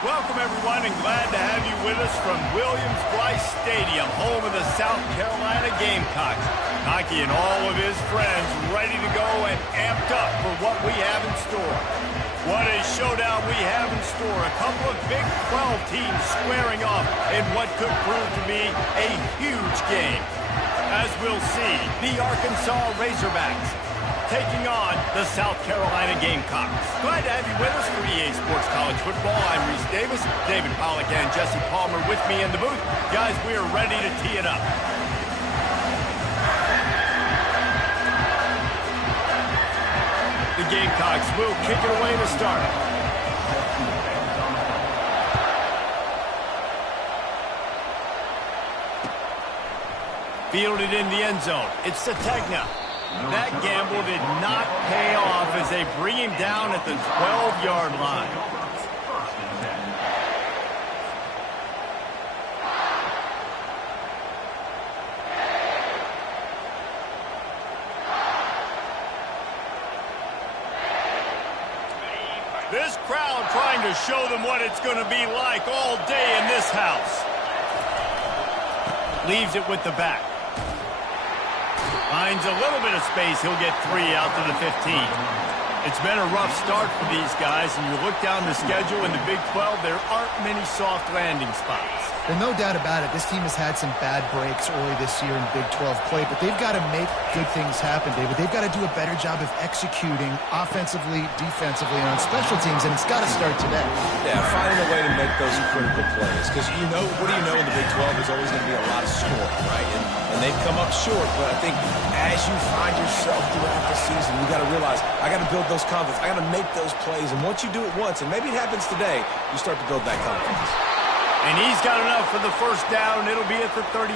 Welcome, everyone, and glad to have you with us from Williams-Brice Stadium, home of the South Carolina Gamecocks. Nike and all of his friends ready to go and amped up for what we have in store. What a showdown we have in store. A couple of Big 12 teams squaring off in what could prove to be a huge game. As we'll see, the Arkansas Razorbacks taking on the South Carolina Gamecocks. Glad to have you with us for EA Sports College Football. I'm Reese Davis, David Pollack and Jesse Palmer with me in the booth. Guys, we are ready to tee it up. The Gamecocks will kick it away to start. Fielded in the end zone. It's Sategna. That gamble did not pay off as they bring him down at the 12-yard line. This crowd trying to show them what it's going to be like all day in this house. Leaves it with the back. Finds a little bit of space. He'll get 3 out to the 15. It's been a rough start for these guys, and you look down the schedule in the Big 12, there aren't many soft landing spots. Well, no doubt about it. This team has had some bad breaks early this year in Big 12 play, but they've got to make good things happen, David. They've got to do a better job of executing offensively, defensively, and on special teams, and it's got to start today. Yeah, finding a way to make those critical plays. Because, you know, what do you know in the Big 12? There's always going to be a lot of scoring, right? And they've come up short, but I think as you find yourself throughout the season, you got to realize, I got to build those confidence. I got to make those plays, and once you do it once, and maybe it happens today, you start to build that confidence. And he's got enough for the first down. It'll be at the 35.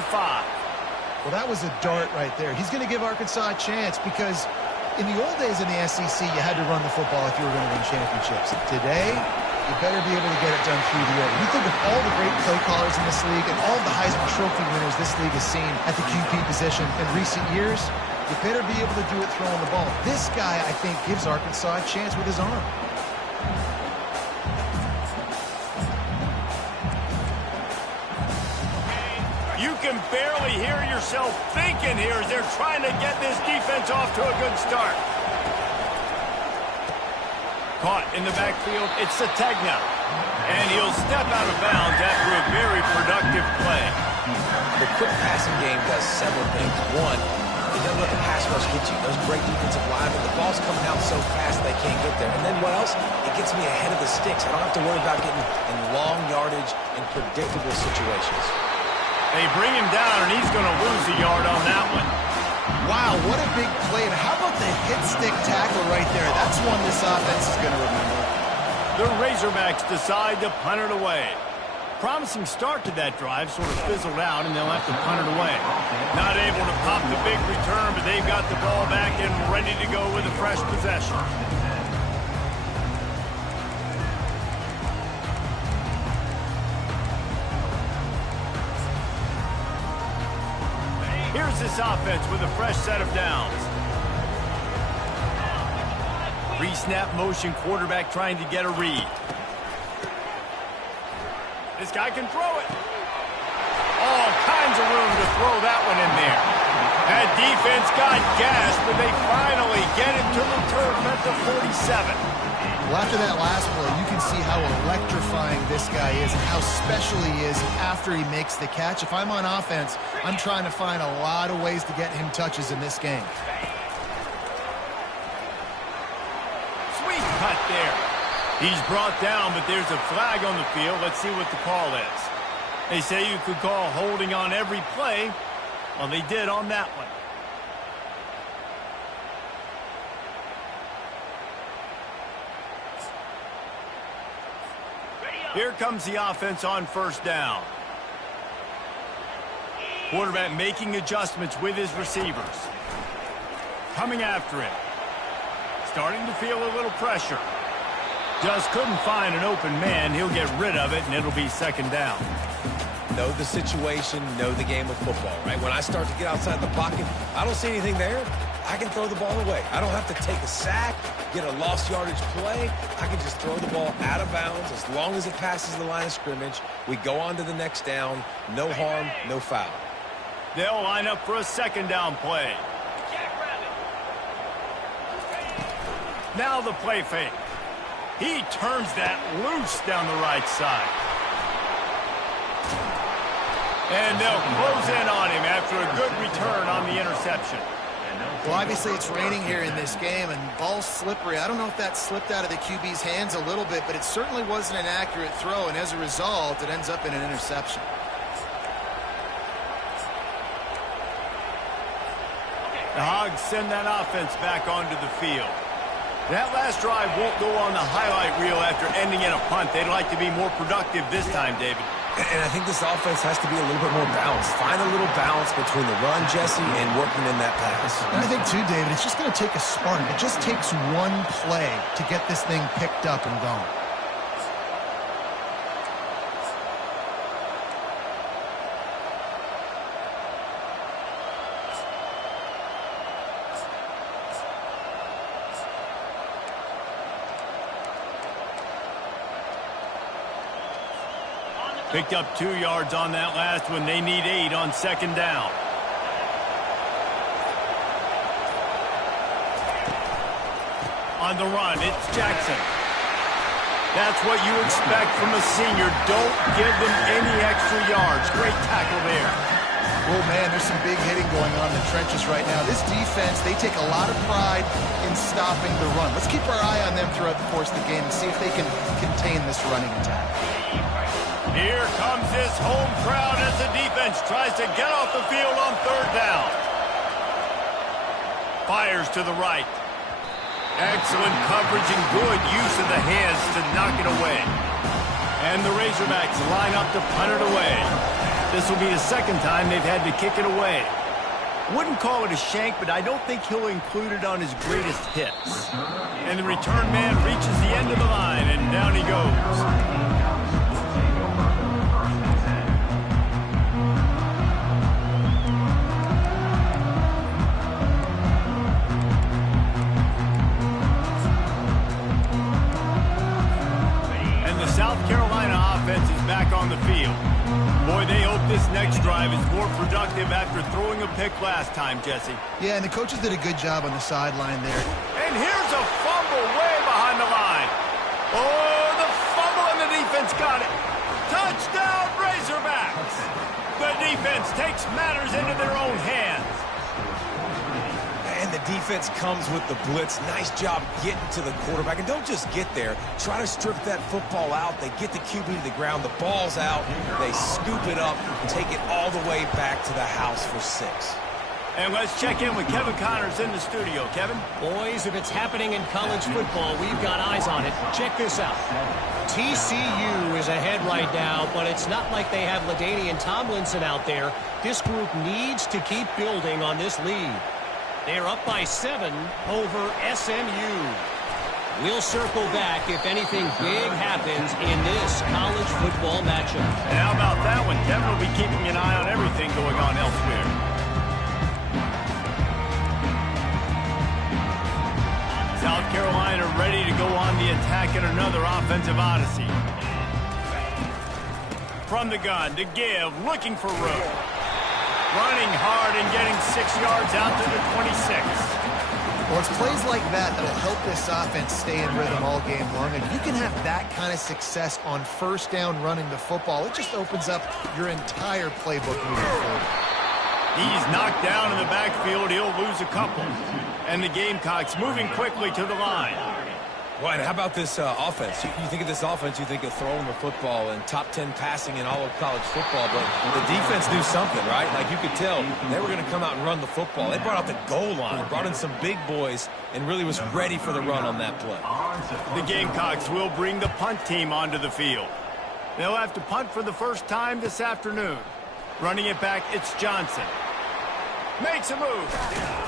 Well, that was a dart right there. He's going to give Arkansas a chance because in the old days in the SEC, you had to run the football if you were going to win championships. Today, you better be able to get it done through the air. You think of all the great play callers in this league and all the Heisman Trophy winners this league has seen at the QB position in recent years, you better be able to do it throwing the ball. This guy, I think, gives Arkansas a chance with his arm. You can barely hear yourself thinking here as they're trying to get this defense off to a good start. Caught in the backfield, it's Sategna. And he'll step out of bounds after a very productive play. The quick passing game does several things. One, it doesn't let the pass rush get you. Those great defensive linemen, the ball's coming out so fast they can't get there. And then what else? It gets me ahead of the sticks. I don't have to worry about getting in long yardage and predictable situations. They bring him down, and he's going to lose a yard on that one. Wow, what a big play. And how about the hit-stick tackle right there? That's one this offense is going to remember. The Razorbacks decide to punt it away. Promising start to that drive, sort of fizzled out, and they'll have to punt it away. Not able to pop the big return, but they've got the ball back and ready to go with a fresh possession. Here's this offense with a fresh set of downs. Pre-snap motion, quarterback trying to get a read. This guy can throw it. All kinds of room to throw that one in there. That defense got gassed, but they finally get it to the turf at the 47. Well, after that last play, you can see how electrifying this guy is and how special he is after he makes the catch. If I'm on offense, I'm trying to find a lot of ways to get him touches in this game. Sweet cut there. He's brought down, but there's a flag on the field. Let's see what the call is. They say you could call holding on every play, Well, they did on that one. Here comes the offense on first down. Quarterback making adjustments with his receivers. Coming after him. Starting to feel a little pressure. Just couldn't find an open man. He'll get rid of it, and it'll be second down. Know the situation, know the game of football, right? When I start to get outside the pocket, I don't see anything there, I can throw the ball away. I don't have to take a sack, get a lost yardage play. I can just throw the ball out of bounds as long as it passes the line of scrimmage. We go on to the next down. No harm, no foul. They'll line up for a second down play. Now the play fake. He turns that loose down the right side. And they'll close in on him after a good return on the interception. Well, obviously it's raining here in this game, and ball's slippery. I don't know if that slipped out of the QB's hands a little bit, but it certainly wasn't an accurate throw, and as a result, it ends up in an interception. The Hogs send that offense back onto the field. That last drive won't go on the highlight reel after ending in a punt. They'd like to be more productive this time, David. And I think this offense has to be a little bit more balanced. Find a little balance between the run, Jesse, and working in that pass. And I think, too, David, it's just going to take a spark. It just takes one play to get this thing picked up and going. Picked up 2 yards on that last one. They need 8 on second down. On the run, it's Jackson. That's what you expect from a senior. Don't give them any extra yards. Great tackle there. Oh, man, there's some big hitting going on in the trenches right now. This defense, they take a lot of pride in stopping the run. Let's keep our eye on them throughout the course of the game and see if they can contain this running attack. Here comes this home crowd as the defense tries to get off the field on third down. Fires to the right. Excellent coverage and good use of the hands to knock it away. And the Razorbacks line up to punt it away. This will be the second time they've had to kick it away. Wouldn't call it a shank, but I don't think he'll include it on his greatest hits. And the return man reaches the end of the line, and down he goes. South Carolina offense is back on the field. Boy, they hope this next drive is more productive after throwing a pick last time, Jesse. Yeah, and the coaches did a good job on the sideline there. And here's a fumble way behind the line. Oh, the fumble and the defense got it. Touchdown, Razorbacks. The defense takes matters into their own hands. And the defense comes with the blitz. Nice job getting to the quarterback. And don't just get there. Try to strip that football out. They get the QB to the ground. The ball's out. They scoop it up and take it all the way back to the house for 6. And let's check in with Kevin Connors in the studio. Kevin? Boys, if it's happening in college football, we've got eyes on it. Check this out. TCU is ahead right now, but it's not like they have LaDainian Tomlinson out there. This group needs to keep building on this lead. They're up by 7 over SMU. We'll circle back if anything big happens in this college football matchup. And how about that one? Kevin will be keeping an eye on everything going on elsewhere. South Carolina ready to go on the attack in another offensive odyssey. From the gun to give, looking for room. Running hard and getting 6 yards out to the 26. Well, it's plays like that that'll help this offense stay in rhythm all game long, and you can have that kind of success on first down running the football. It just opens up your entire playbook moving forward. He's knocked down in the backfield. He'll lose a couple. And the Gamecocks moving quickly to the line. Well, and how about this offense? You think of this offense, you think of throwing the football and top 10 passing in all of college football, but the defense knew something, right? Like you could tell they were going to come out and run the football. They brought out the goal line, brought in some big boys, and really was ready for the run on that play. The Gamecocks will bring the punt team onto the field. They'll have to punt for the first time this afternoon. Running it back, it's Johnson. Makes a move.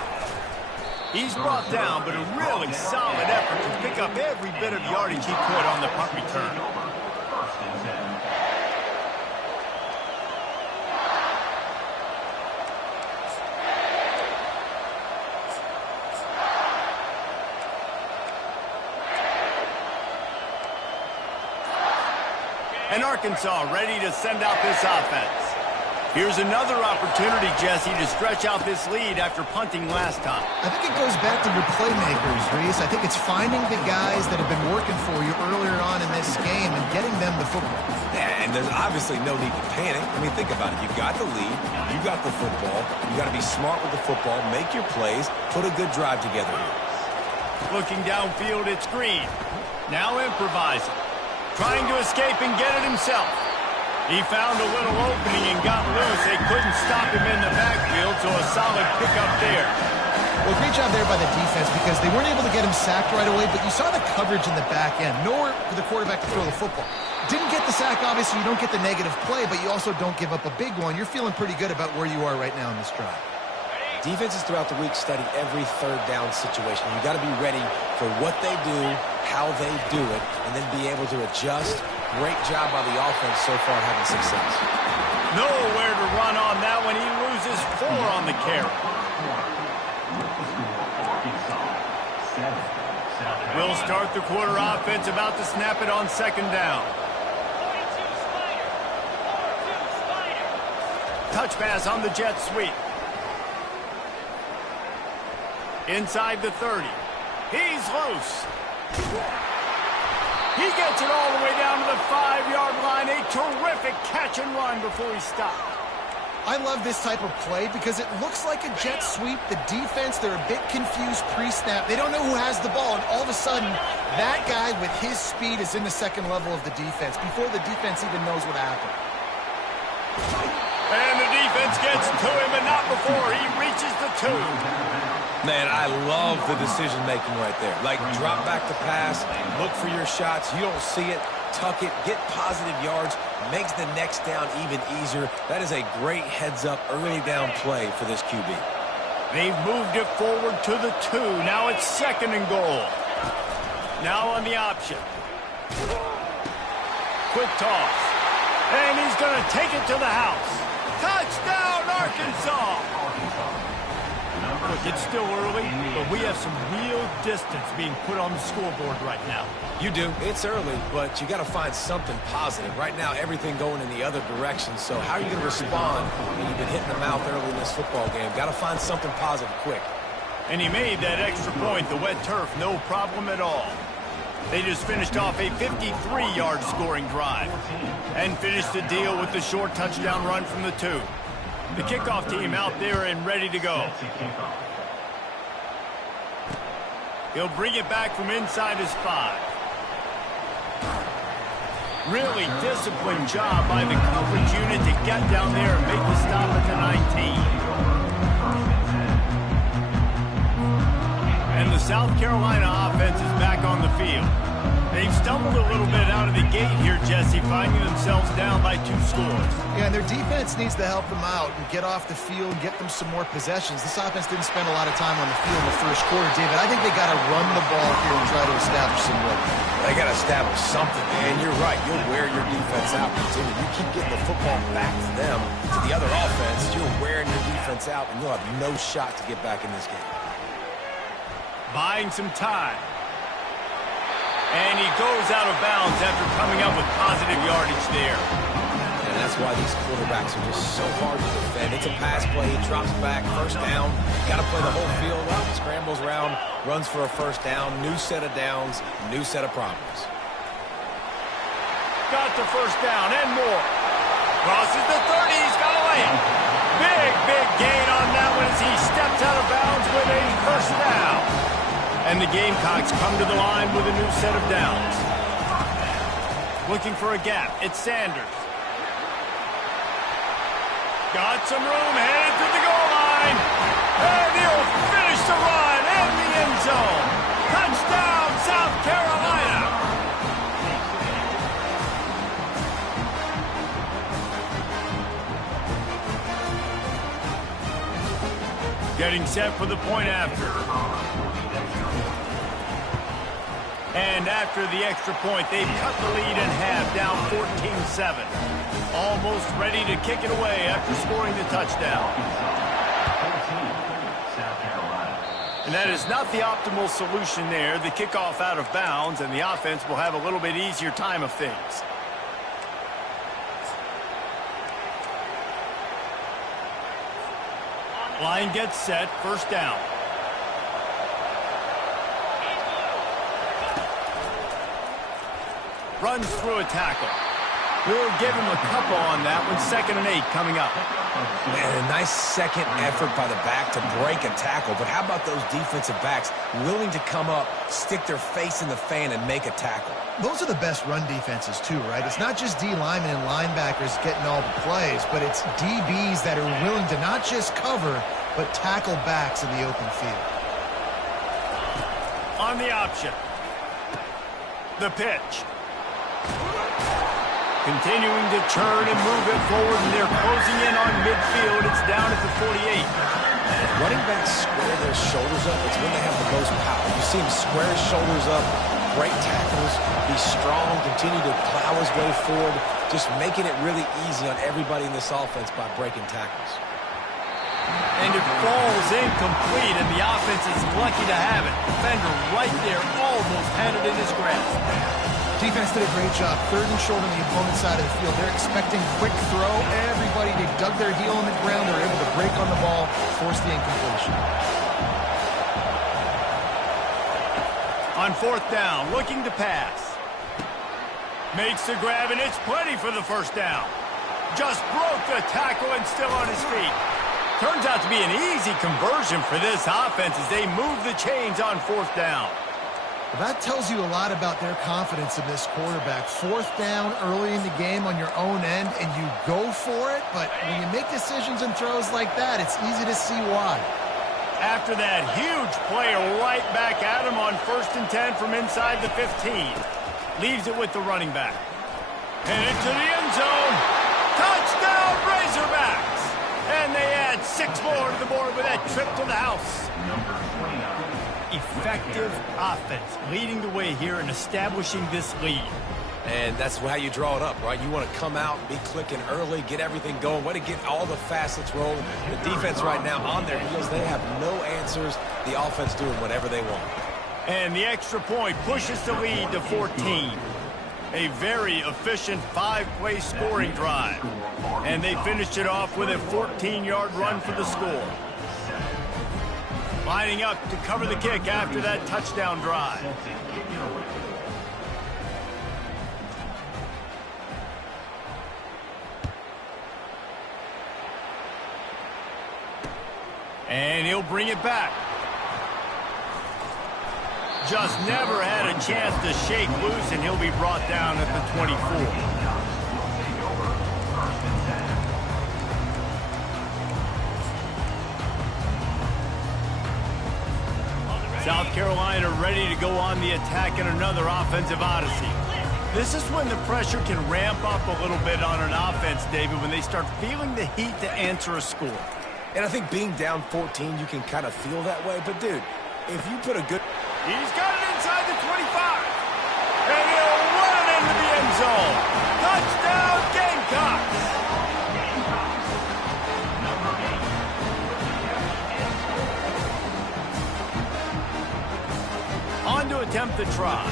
He's brought down, but a really solid effort to pick up every bit of yardage he could on the punt return. And Arkansas ready to send out this offense. Here's another opportunity, Jesse, to stretch out this lead after punting last time. I think it goes back to your playmakers, Reese. I think it's finding the guys that have been working for you earlier on in this game and getting them the football. Yeah, and there's obviously no need to panic. I mean, think about it. You've got the lead. You got the football. You got to be smart with the football, make your plays, put a good drive together here. Looking downfield, it's Green. Now improvising. Trying to escape and get it himself. He found a little opening and got loose. They couldn't stop him in the backfield, so a solid pickup there. Well, great job there by the defense because they weren't able to get him sacked right away, but you saw the coverage in the back end. Nowhere for the quarterback to throw the football. Didn't get the sack, obviously. You don't get the negative play, but you also don't give up a big one. You're feeling pretty good about where you are right now in this drive. Defenses throughout the week study every third down situation. You got to be ready for what they do, how they do it, and then be able to adjust. Great job by the offense so far having success. Nowhere to run on that one. He loses 4 on the carry. We'll start the quarter offense, about to snap it on second down. Touch pass on the jet sweep. Inside the 30. He's loose. He gets it all the way down to the 5-yard line. A terrific catch and run before he stopped. I love this type of play because it looks like a jet sweep. The defense, they're a bit confused pre-snap. They don't know who has the ball, and all of a sudden, that guy with his speed is in the second level of the defense before the defense even knows what happened. And the defense gets to him, and not before he reaches the 2. Man, I love the decision-making right there. Like, drop back the pass, look for your shots. You don't see it, tuck it, get positive yards, makes the next down even easier. That is a great heads-up early down play for this QB. They've moved it forward to the 2. Now it's second and goal. Now on the option. Quick toss. And he's going to take it to the house. Touchdown, Arkansas! Look, it's still early, but we have some real distance being put on the scoreboard right now. You do. It's early, but you got to find something positive. Right now, everything going in the other direction. So how are you going to respond when you've been hitting the mouth early in this football game? Got to find something positive quick. And he made that extra point, the wet turf, no problem at all. They just finished off a 53-yard scoring drive and finished the deal with the short touchdown run from the 2. The kickoff team out there and ready to go. He'll bring it back from inside his 5. Really disciplined job by the coverage unit to get down there and make the stop at the 19. And the South Carolina offense is back on the field. They've stumbled a little bit out of the gate here, Jesse, finding themselves down by 2 scores. Yeah, and their defense needs to help them out and get off the field and get them some more possessions. This offense didn't spend a lot of time on the field in the first quarter, David. I think they got to run the ball here and try to establish some rhythm. They got to establish something, man. You're right. You'll wear your defense out. Continue. You keep getting the football back to them, to the other offense, you're wearing your defense out, and you'll have no shot to get back in this game. Buying some time. And he goes out of bounds after coming up with positive yardage there. And that's why these quarterbacks are just so hard to defend. It's a pass play. He drops back. First down. Got to play the whole field up. Scrambles around. Runs for a first down. New set of downs. New set of problems. Got the first down and more. Crosses the 30. He's got a lane. Big gain on that one as he steps out of bounds with a first down. And the Gamecocks come to the line with a new set of downs. Looking for a gap. It's Sanders. Got some room, headed to the goal line. And he'll finish the run in the end zone. Touchdown, South Carolina. Getting set for the point after. And after the extra point, they've cut the lead in half, down 14-7. Almost ready to kick it away after scoring the touchdown. And that is not the optimal solution there. The kickoff out of bounds, and the offense will have a little bit easier time of things. Line gets set, first down. Runs through a tackle. We'll give him a couple on that one. 2nd and 8 coming up. Man, a nice second effort by the back to break a tackle. But how about those defensive backs willing to come up, stick their face in the fan, and make a tackle? Those are the best run defenses, too, right? It's not just D linemen and linebackers getting all the plays, but it's DBs that are willing to not just cover, but tackle backs in the open field. On the option. The pitch. Continuing to turn and move it forward, and they're closing in on midfield. It's down at the 48. Running backs square their shoulders up. It's when they have the most power. You see him square his shoulders up, break tackles, be strong, continue to plow his way forward, just making it really easy on everybody in this offense by breaking tackles. And it falls incomplete, and the offense is lucky to have it. Defender right there almost had it in his grasp. Defense did a great job. 3rd and short on the opponent's side of the field. They're expecting quick throw. Everybody, they dug their heel on the ground. They were able to break on the ball, force the incompletion. On 4th down, looking to pass. Makes the grab, and it's plenty for the first down. Just broke the tackle and still on his feet. Turns out to be an easy conversion for this offense as they move the chains on 4th down. Well, that tells you a lot about their confidence in this quarterback. 4th down early in the game on your own end, and you go for it, but when you make decisions and throws like that, it's easy to see why. After that huge play right back at him on 1st and 10 from inside the 15. Leaves it with the running back. And into the end zone. Touchdown, Razorbacks! And they add 6 more to the board with that trip to the house. Effective offense leading the way here and establishing this lead. And that's how you draw it up, right? You want to come out, be clicking early, get everything going, want to get all the facets rolling. The defense right now on their heels, they have no answers. The offense doing whatever they want. And the extra point pushes the lead to 14. A very efficient 5-play scoring drive. And they finished it off with a 14-yard run for the score. Lining up to cover the kick after that touchdown drive. And he'll bring it back. Just never had a chance to shake loose, and he'll be brought down at the 24. South Carolina ready to go on the attack in another offensive odyssey. This is when the pressure can ramp up a little bit on an offense, David, when they start feeling the heat to answer a score. And I think being down 14, you can kind of feel that way. But, dude, if you put a good... He's got it inside the 25. And he'll run it into the end zone. Touchdown, Gamecocks. On to attempt the try.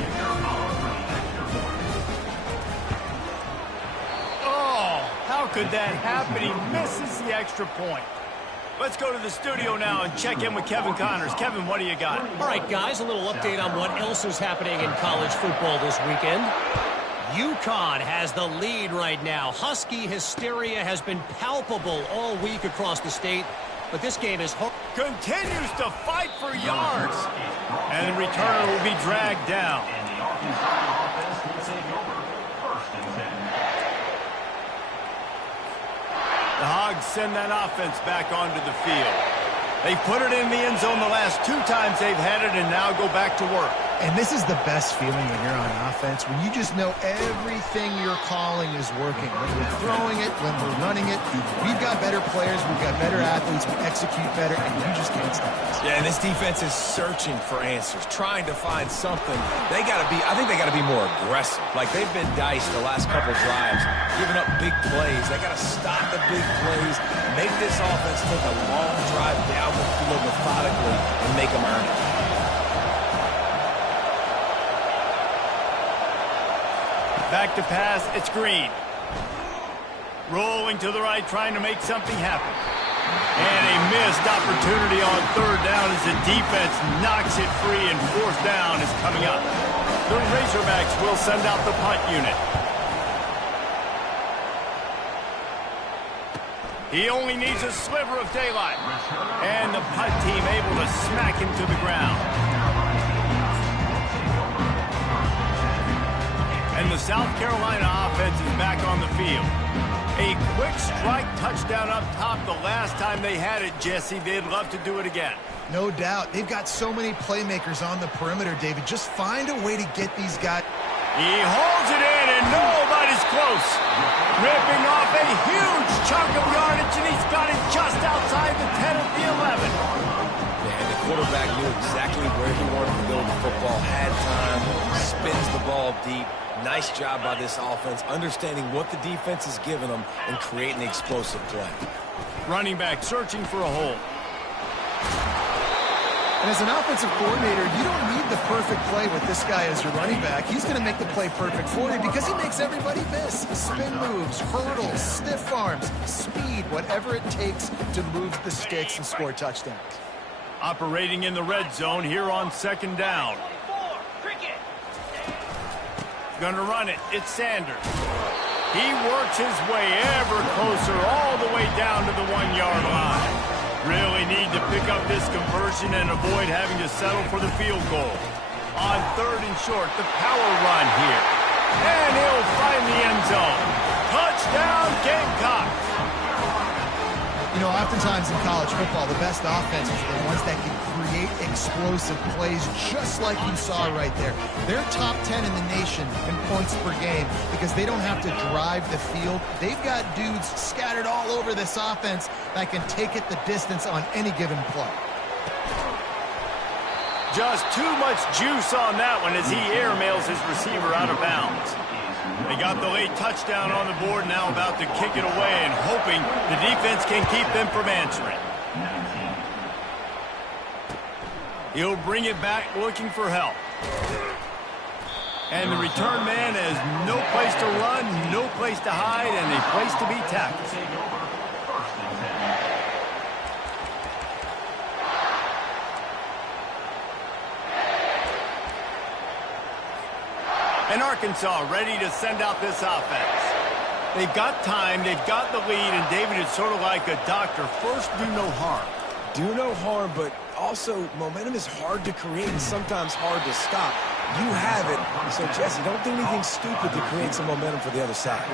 Oh, how could that happen? He misses the extra point. Let's go to the studio now and check in with Kevin Connors. Kevin, what do you got? All right, guys, a little update on what else is happening in college football this weekend. UConn has the lead right now. Husky hysteria has been palpable all week across the state, but this game is... continues to fight for yards. And the returner will be dragged down. The Hogs send that offense back onto the field. They've put it in the end zone the last 2 times they've had it and now go back to work. And this is the best feeling when you're on offense, when you just know everything you're calling is working. When we're throwing it, when we're running it, we've got better players, we've got better athletes, we execute better, and you just can't stop us. Yeah, and this defense is searching for answers, trying to find something. I think they got to be more aggressive. Like they've been diced the last couple drives, giving up big plays. They got to stop the big plays, make this offense take a long drive down the field methodically, and make them earn it. Back to pass, it's Green. Rolling to the right, trying to make something happen. And a missed opportunity on 3rd down as the defense knocks it free and 4th down is coming up. The Razorbacks will send out the punt unit. He only needs a sliver of daylight. And the punt team able to smack him to the ground. And the South Carolina offense is back on the field. A quick strike touchdown up top the last time they had it, Jesse. They'd love to do it again. No doubt. They've got so many playmakers on the perimeter, David. Just find a way to get these guys. He holds it in, and nobody's close. Ripping off a huge chunk of yardage, and he's got it just outside the 10 of the 11. And the quarterback knew exactly where he wanted to build the football, had time, spins the ball deep. Nice job by this offense, understanding what the defense is giving them and creating the explosive play. Running back searching for a hole. And as an offensive coordinator, you don't need the perfect play with this guy as your running back. He's going to make the play perfect for you because he makes everybody miss. Spin moves, hurdles, stiff arms, speed, whatever it takes to move the sticks and score touchdowns. Operating in the red zone here on 2nd down. Gonna run it. It's Sanders. He works his way ever closer all the way down to the 1-yard line. Really need to pick up this conversion and avoid having to settle for the field goal. On 3rd and short, the power run here. And he'll find the end zone. Touchdown, Gamecocks. You know, oftentimes in college football, the best offenses are the ones that can create explosive plays just like you saw right there. They're top 10 in the nation in points per game because they don't have to drive the field. They've got dudes scattered all over this offense that can take it the distance on any given play. Just too much juice on that one as he airmails his receiver out of bounds. They got the late touchdown on the board, now about to kick it away and hoping the defense can keep them from answering. He'll bring it back looking for help. And the return man has no place to run, no place to hide, and a place to be tackled. And Arkansas ready to send out this offense. They've got time, they've got the lead, and David is sort of like a doctor. First, do no harm. Do no harm, but also momentum is hard to create and sometimes hard to stop. You have it, so Jesse, don't do anything stupid to create some momentum for the other side.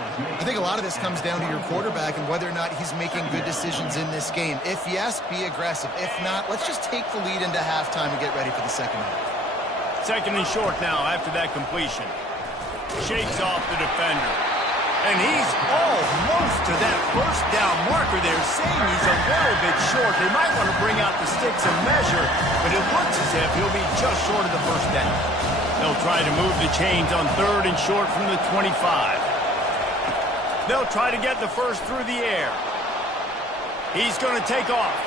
I think a lot of this comes down to your quarterback and whether or not he's making good decisions in this game. If yes, be aggressive. If not, let's just take the lead into halftime and get ready for the second half. 2nd and short now after that completion. Shakes off the defender. And he's almost to that 1st down marker there, saying he's a little bit short. They might want to bring out the sticks and measure, but it looks as if he'll be just short of the 1st down. They'll try to move the chains on 3rd and short from the 25. They'll try to get the first through the air. He's going to take off.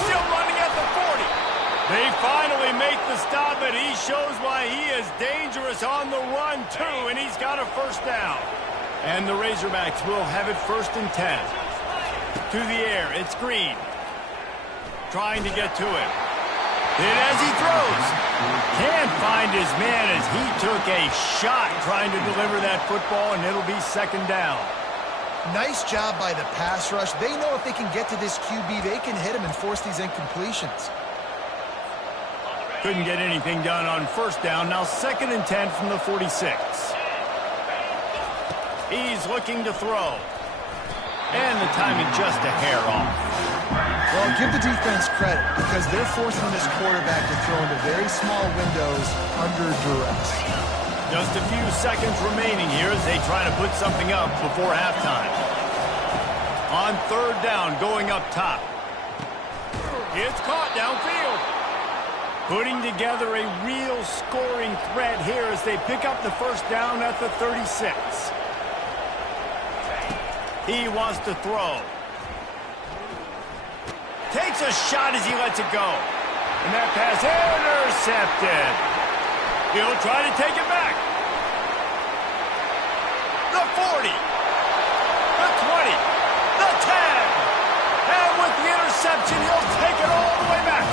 Still running at the 40. They finally make the stop, but he shows why he is dangerous on the run, too, and he's got a 1st down. And the Razorbacks will have it 1st and 10. To the air, it's Green. Trying to get to him. And as he throws, can't find his man as he took a shot trying to deliver that football, and it'll be 2nd down. Nice job by the pass rush. They know if they can get to this QB, they can hit him and force these incompletions. Couldn't get anything done on first down. Now 2nd and 10 from the 46. He's looking to throw. And the timing just a hair off. Well, give the defense credit because they're forcing this quarterback to throw into very small windows under duress. Just a few seconds remaining here as they try to put something up before halftime. On 3rd down, going up top. It's caught downfield. Putting together a real scoring threat here as they pick up the first down at the 36. He wants to throw. Takes a shot as he lets it go. And that pass intercepted. He'll try to take it back. The 40. The 20. The 10. And with the interception, he'll take it all the way back.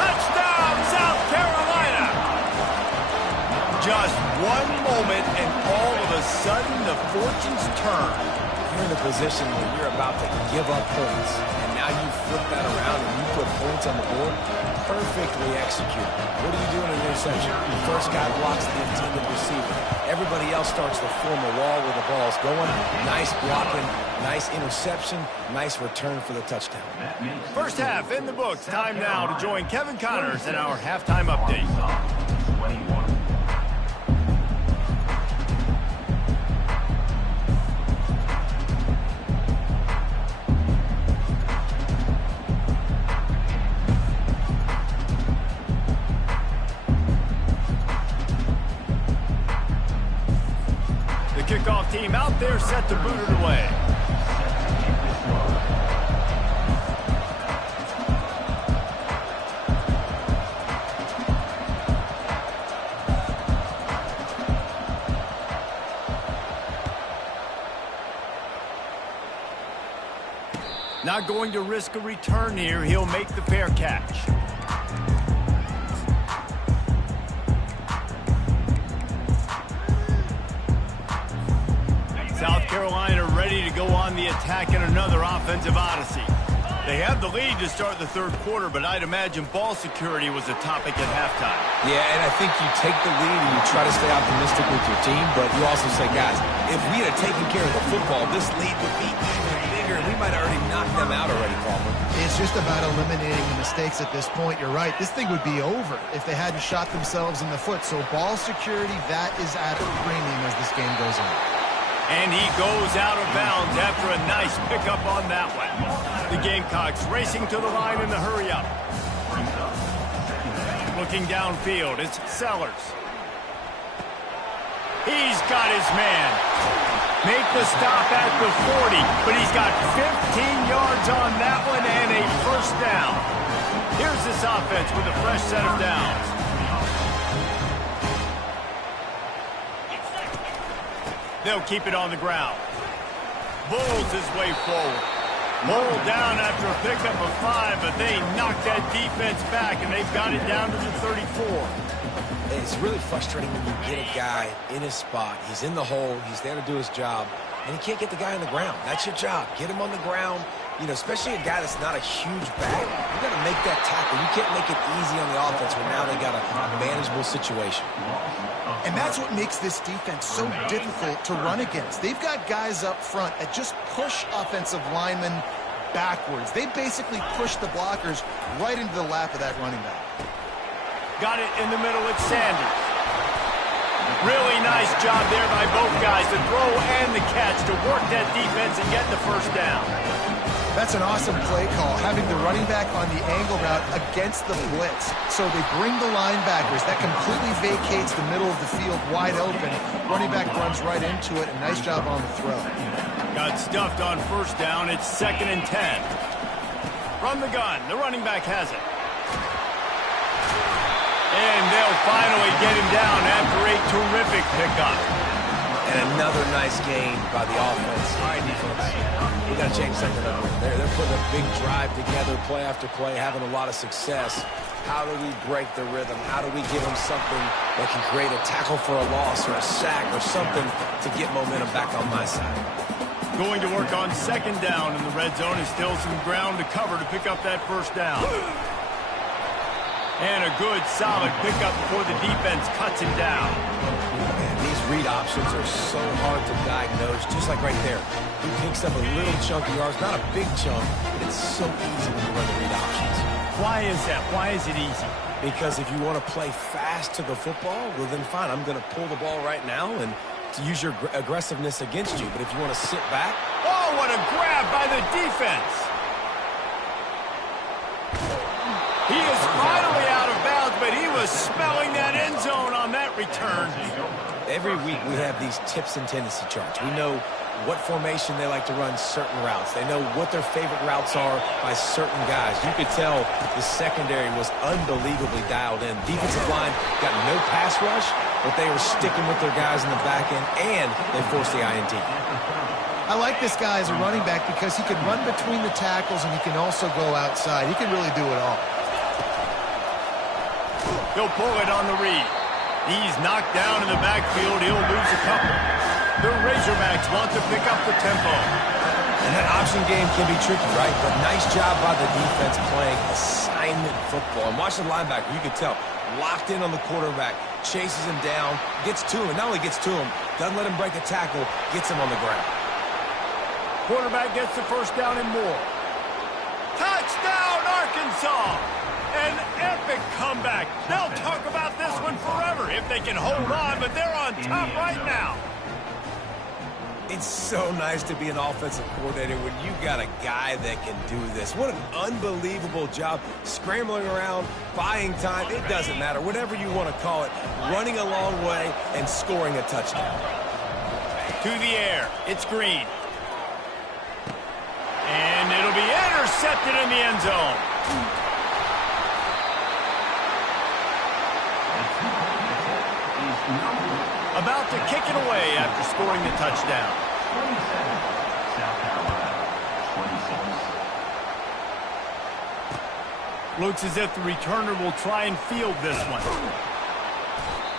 Touchdown, South Carolina. Just one moment, and all of a sudden, the fortunes turn. You're in a position where you're about to give up points, and now you flip that around and you put points on the board. Perfectly executed. What do you do in an interception? The first guy blocks the intended receiver. Everybody else starts to form a wall where the ball's going. Nice blocking, nice interception, nice return for the touchdown. First half in the books. Time now to join Kevin Connors in our halftime update. Kickoff team out there set to boot it away. Not going to risk a return here. He'll make the fair catch. South Carolina ready to go on the attack in another offensive odyssey. They have the lead to start the 3rd quarter, but I'd imagine ball security was a topic at halftime. Yeah, and I think you take the lead and you try to stay optimistic with your team, but you also say, guys, if we had taken care of the football, this lead would be even bigger, and we might have already knocked them out already, Palmer. It's just about eliminating the mistakes at this point. You're right. This thing would be over if they hadn't shot themselves in the foot. So ball security, that is at a premium as this game goes on. And he goes out of bounds after a nice pickup on that one. The Gamecocks racing to the line in the hurry-up. Looking downfield, it's Sellers. He's got his man. Make the stop at the 40, but he's got 15 yards on that one and a first down. Here's this offense with a fresh set of downs. They'll keep it on the ground. Bulls his way forward. Bull down after a pickup of 5, but they knocked that defense back, and they've got it down to the 34. It's really frustrating when you get a guy in his spot. He's in the hole. He's there to do his job, and he can't get the guy on the ground. That's your job. Get him on the ground. You know, especially a guy that's not a huge back. You got to make that tackle. You can't make it easy on the offense when now they got a manageable situation. And that's what makes this defense so difficult to run against. They've got guys up front that just push offensive linemen backwards. They basically push the blockers right into the lap of that running back. Got it in the middle, it's Sanders. Really nice job there by both guys, the throw and the catch to work that defense and get the first down. That's an awesome play call, having the running back on the angle route against the blitz. So they bring the linebackers. That completely vacates the middle of the field wide open. Running back runs right into it. A nice job on the throw. Got stuffed on first down. It's 2nd and 10. From the gun, the running back has it. And they'll finally get him down after a terrific pickup. And another nice game by the offense. All right, defense. We got to change something up here. They're putting a big drive together, play after play, having a lot of success. How do we break the rhythm? How do we give them something that can create a tackle for a loss or a sack or something to get momentum back on my side? Going to work on second down in the red zone, and still some ground to cover to pick up that first down. And a good, solid pickup before the defense cuts him down. Man, these read options are so hard to diagnose, just like right there. He picks up a little chunk of yards, not a big chunk, but it's so easy when you run the read options. Why is that? Why is it easy? Because if you want to play fast to the football, well, then fine, I'm going to pull the ball right now and to use your aggressiveness against you. But if you want to sit back... Oh, what a grab by the defense! He is finally out of bounds, but he was smelling that end zone on that return. Every week we have these tips and tendency charts. We know what formation they like to run certain routes. They know what their favorite routes are by certain guys. You could tell the secondary was unbelievably dialed in. Defensive line got no pass rush, but they were sticking with their guys in the back end, and they forced the INT. I like this guy as a running back because he can run between the tackles and he can also go outside. He can really do it all. He'll pull it on the read. He's knocked down in the backfield. He'll lose a couple. The Razorbacks want to pick up the tempo. And that option game can be tricky, right? But nice job by the defense playing assignment football. And watch the linebacker. You can tell. Locked in on the quarterback. Chases him down. Gets to him. And not only gets to him, doesn't let him break a tackle. Gets him on the ground. Quarterback gets the first down and more. Touchdown, Arkansas! An epic comeback. They'll talk about this one forever if they can hold on, but they're on top right now. It's so nice to be an offensive coordinator when you got a guy that can do this. What an unbelievable job scrambling around, buying time. It doesn't matter. Whatever you want to call it, running a long way and scoring a touchdown. To the air. It's Green. And it'll be intercepted in the end zone. About to kick it away after scoring the touchdown. Looks as if the returner will try and field this one.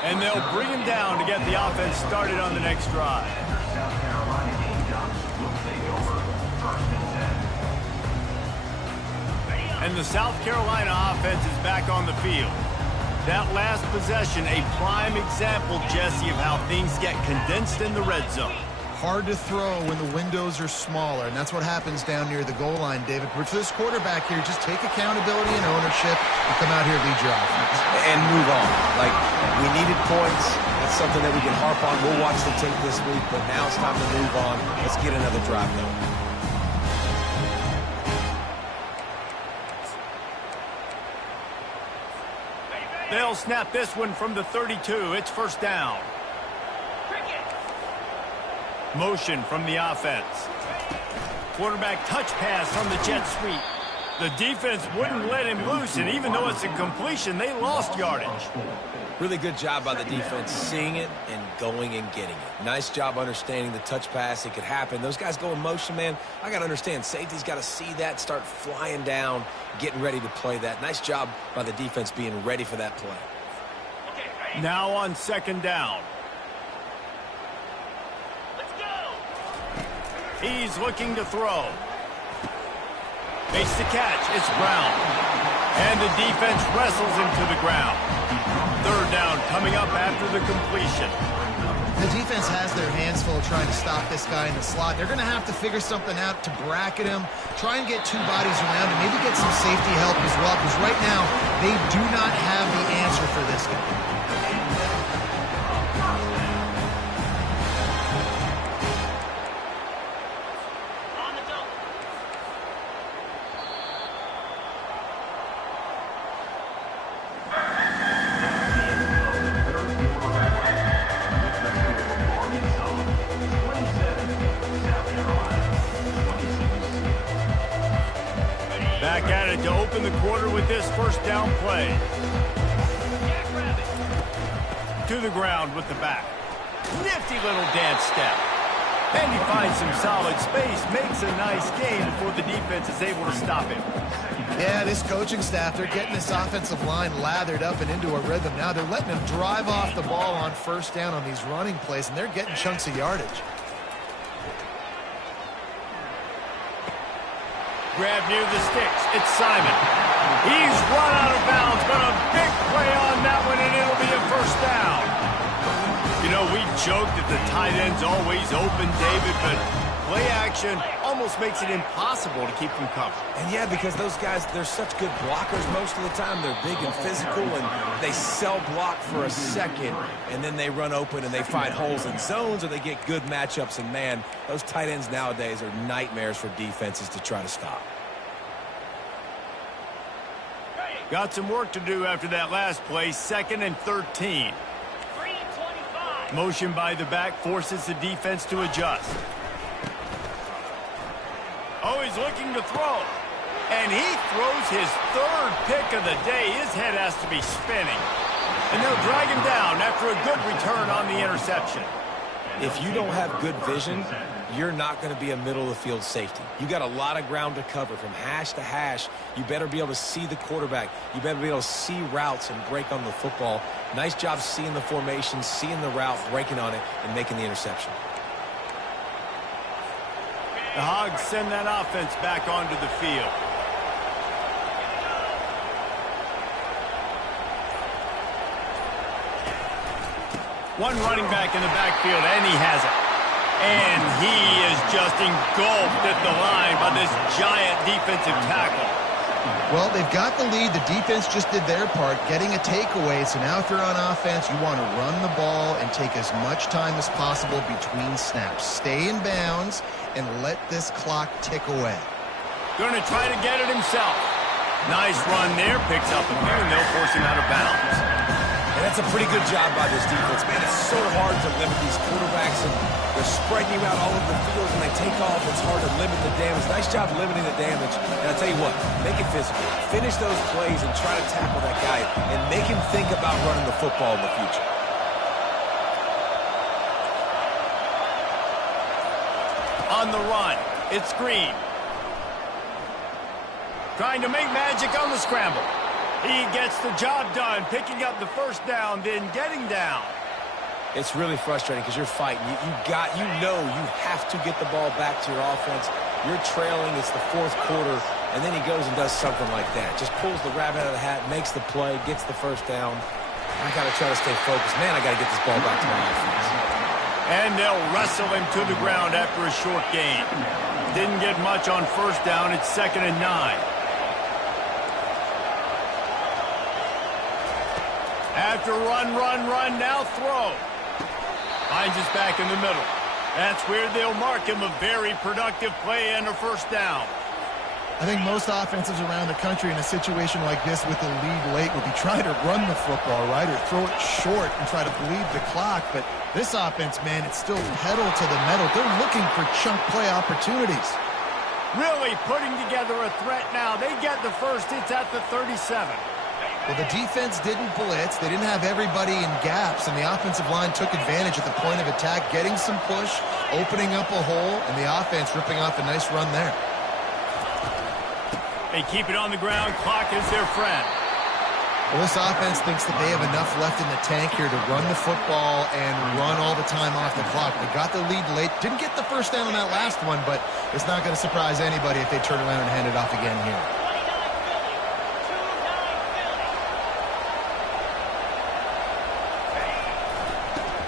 And they'll bring him down to get the offense started on the next drive. And the South Carolina offense is back on the field. That last possession, a prime example, Jesse, of how things get condensed in the red zone. Hard to throw when the windows are smaller, and that's what happens down near the goal line, David. But for this quarterback here, just take accountability and ownership and come out here and lead your offense. And move on. Like, we needed points. That's something that we can harp on. We'll watch the tape this week, but now it's time to move on. Let's get another drive going. They'll snap this one from the 32. It's first down. Motion from the offense. Quarterback touch pass on the jet sweep. The defense wouldn't let him loose, and even though it's a completion, they lost yardage. Really good job by the defense seeing it and going and getting it. Nice job understanding the touch pass. It could happen. Those guys go in motion, man. I got to understand. Safety's got to see that, start flying down, getting ready to play that. Nice job by the defense being ready for that play. Now on second down. Let's go. He's looking to throw. Makes the catch. It's Brown. And the defense wrestles him to the ground. Third down coming up after the completion. The defense has their hands full trying to stop this guy in the slot. They're going to have to figure something out to bracket him, try and get two bodies around him, maybe get some safety help as well, because right now they do not have the answer for this guy. Back at it to open the quarter with this first down play. To the ground with the back. Nifty little dance step. And he finds some solid space, makes a nice gain before the defense is able to stop him. Yeah, this coaching staff, they're getting this offensive line lathered up and into a rhythm. Now they're letting them drive off the ball on first down on these running plays, and they're getting chunks of yardage. Grab near the sticks. It's Simon. He's run out of bounds, but a big play on that one, and it'll be a first down. You know, we joked that the tight end's always open, David, but play action almost makes it impossible to keep them covered. And yeah, because those guys, they're such good blockers most of the time. They're big and physical, and they sell block for a second, and then they run open and they find holes in zones, or they get good matchups. And man, those tight ends nowadays are nightmares for defenses to try to stop. Got some work to do after that last play, 2nd and 13. Motion by the back forces the defense to adjust. Oh, he's looking to throw. And he throws his 3rd pick of the day. His head has to be spinning. And they'll drag him down after a good return on the interception. If you don't have good vision, you're not going to be a middle-of-the-field safety. You got a lot of ground to cover from hash to hash. You better be able to see the quarterback. You better be able to see routes and break on the football. Nice job seeing the formation, seeing the route, breaking on it, and making the interception. The Hogs send that offense back onto the field. One running back in the backfield, and he has it. And he is just engulfed at the line by this giant defensive tackle. Well, they've got the lead. The defense just did their part, getting a takeaway. So now if you're on offense, you want to run the ball and take as much time as possible between snaps. Stay in bounds and let this clock tick away. Going to try to get it himself. Nice run there. Picks up a few, and they'll force him out of bounds. And that's a pretty good job by this defense. Man, it's so hard to limit these quarterbacks, and they're spreading you out all over the field. When they take off, it's hard to limit the damage. Nice job limiting the damage. And I'll tell you what, make it physical. Finish those plays and try to tackle that guy and make him think about running the football in the future. On the run, it's Green. Trying to make magic on the scramble. He gets the job done, picking up the first down, then getting down. It's really frustrating because you're fighting. You know you have to get the ball back to your offense. You're trailing. It's the 4th quarter, and then he goes and does something like that. Just pulls the rabbit out of the hat, makes the play, gets the first down. I got to try to stay focused. Man, I got to get this ball back to my offense. And they'll wrestle him to the ground after a short gain. Didn't get much on first down. It's 2nd and 9. After run, now throw. Finds us back in the middle. That's where they'll mark him a very productive play and a first down. I think most offenses around the country in a situation like this with the lead late would be trying to run the football, right, or throw it short and try to bleed the clock. But this offense, man, it's still pedal to the metal. They're looking for chunk play opportunities. Really putting together a threat now. They get the first. It's at the 37. Well, the defense didn't blitz. They didn't have everybody in gaps, and the offensive line took advantage at the point of attack, getting some push, opening up a hole, and the offense ripping off a nice run there. They keep it on the ground. Clock is their friend. Well, this offense thinks that they have enough left in the tank here to run the football and run all the time off the clock. They got the lead late. Didn't get the first down on that last one, but it's not going to surprise anybody if they turn around and hand it off again here.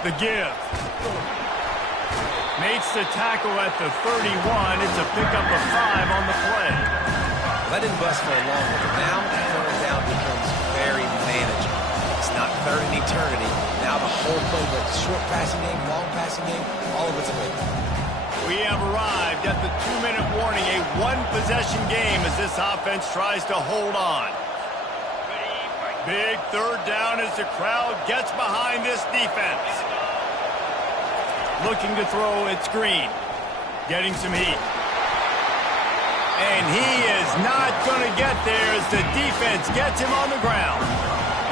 The give. Makes the tackle at the 31. It's a pickup of 5 on the play. Well, that didn't bust for a long one. Now, third down becomes very manageable. It's not third in eternity. Now the whole playbook, short passing game, long passing game, all of it's available. We have arrived at the 2-minute warning, a one-possession game as this offense tries to hold on. Big third down as the crowd gets behind this defense. Looking to throw, it's Green. Getting some heat. And he is not going to get there as the defense gets him on the ground.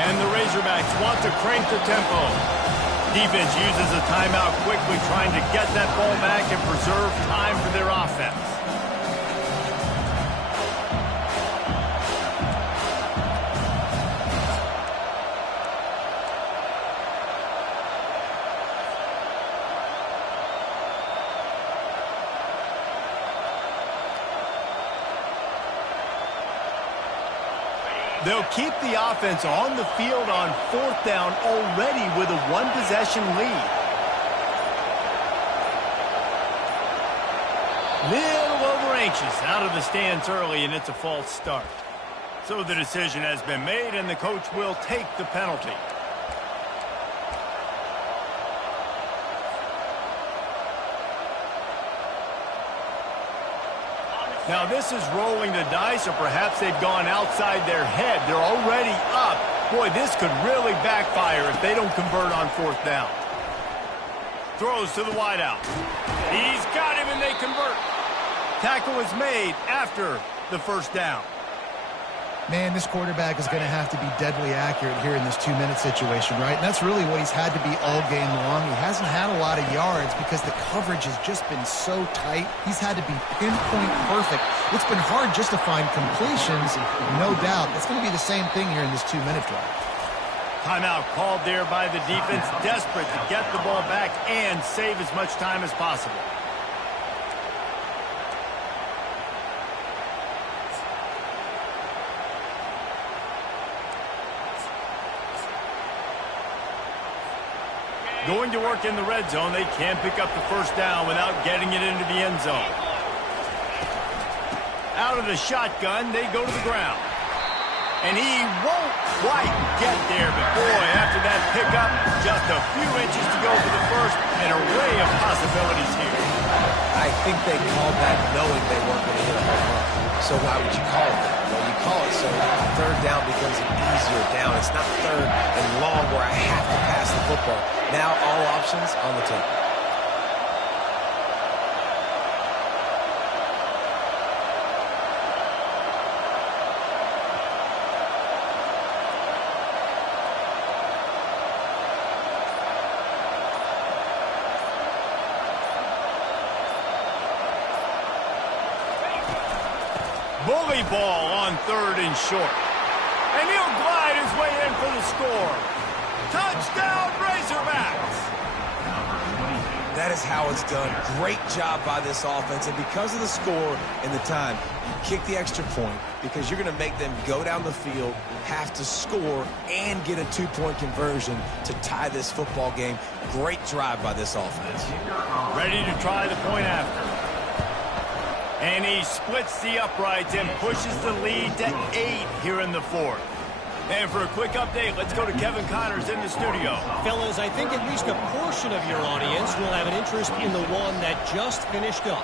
And the Razorbacks want to crank the tempo. Defense uses a timeout quickly, trying to get that ball back and preserve time for their offense. They'll keep the offense on the field on 4th down already with a one-possession lead. Little over-anxious out of the stands early, and it's a false start. So the decision has been made, and the coach will take the penalty. Now this is rolling the dice, or perhaps they've gone outside their head. They're already up. Boy, this could really backfire if they don't convert on 4th down. Throws to the wideout. He's got him, and they convert. Tackle is made after the 1st down. Man, this quarterback is going to have to be deadly accurate here in this 2-minute situation, right? And that's really what he's had to be all game long. He hasn't had a lot of yards because the coverage has just been so tight. He's had to be pinpoint perfect. It's been hard just to find completions, no doubt. It's going to be the same thing here in this 2-minute drive. Timeout called there by the defense, desperate to get the ball back and save as much time as possible. Going to work in the red zone. They can't pick up the 1st down without getting it into the end zone. Out of the shotgun, they go to the ground. And he won't quite get there, but boy, after that pickup, just a few inches to go for the first. An array of possibilities here. I think they called that knowing they weren't going to hit a home run. So why would you call it that? Well, you call it so 3rd down becomes an easier down. It's not 3rd and long where I have to pass the football. Now all options on the table. Bully ball on 3rd and short. And he'll glide his way in for the score. Touchdown, Razorbacks! That is how it's done. Great job by this offense. And because of the score and the time, you kick the extra point because you're going to make them go down the field, have to score, and get a 2-point conversion to tie this football game. Great drive by this offense. Ready to try the point after. And he splits the uprights and pushes the lead to 8 here in the 4th. And for a quick update, let's go to Kevin Connors in the studio. Fellas, I think at least a portion of your audience will have an interest in the one that just finished up.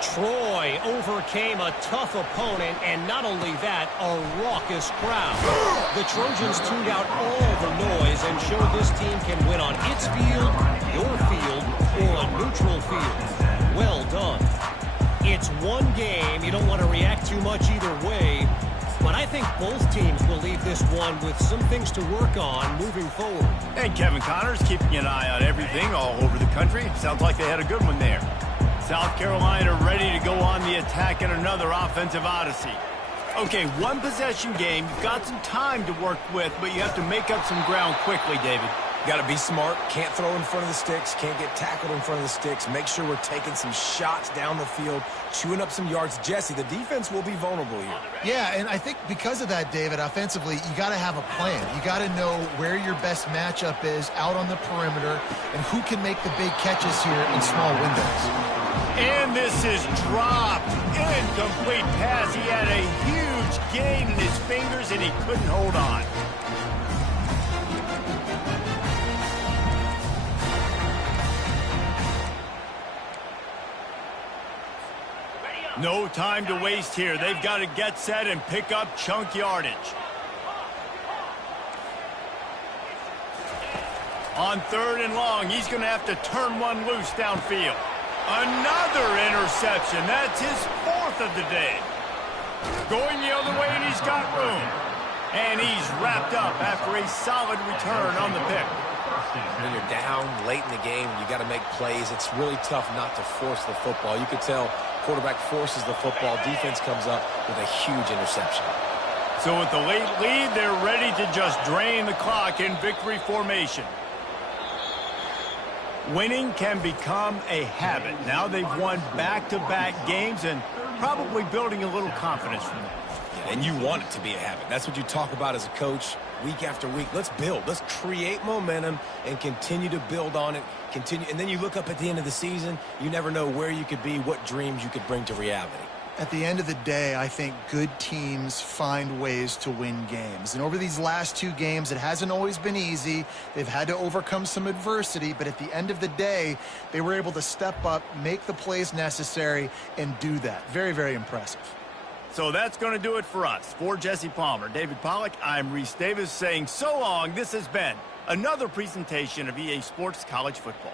Troy overcame a tough opponent, and not only that, a raucous crowd. The Trojans tuned out all the noise and showed this team can win on its field, your field, or a neutral field. Well done. It's one game. You don't want to react too much either way. But I think both teams will leave this one with some things to work on moving forward. And Kevin Connors keeping an eye on everything all over the country. Sounds like they had a good one there. South Carolina ready to go on the attack in another offensive odyssey. Okay, one possession game. You've got some time to work with, but you have to make up some ground quickly, David. Got to be smart. Can't throw in front of the sticks. Can't get tackled in front of the sticks. Make sure we're taking some shots down the field, chewing up some yards. Jesse, the defense will be vulnerable here. Yeah, and I think because of that, David, offensively, you got to have a plan. You got to know where your best matchup is out on the perimeter and who can make the big catches here in small windows. And this is dropped. Incomplete pass. He had a huge gain in his fingers, and he couldn't hold on. No time to waste here. They've got to get set and pick up chunk yardage. On 3rd and long, he's going to have to turn one loose downfield. Another interception. That's his 4th of the day. Going the other way, and he's got room. And he's wrapped up after a solid return on the pick. When you're down late in the game, you got to make plays. It's really tough not to force the football. You could tell quarterback forces the football. Defense comes up with a huge interception. So with the late lead, they're ready to just drain the clock in victory formation. Winning can become a habit. Now they've won back-to-back games and probably building a little confidence from that. Yeah, and you want it to be a habit. That's what you talk about as a coach week after week. Let's build. Let's create momentum and continue to build on it. And then you look up at the end of the season, you never know where you could be, what dreams you could bring to reality. At the end of the day, I think good teams find ways to win games. And over these last 2 games, it hasn't always been easy. They've had to overcome some adversity, but at the end of the day, they were able to step up, make the plays necessary, and do that. Very, very impressive. So that's going to do it for us. For Jesse Palmer, David Pollack, I'm Reese Davis saying so long. This has been another presentation of EA Sports College Football.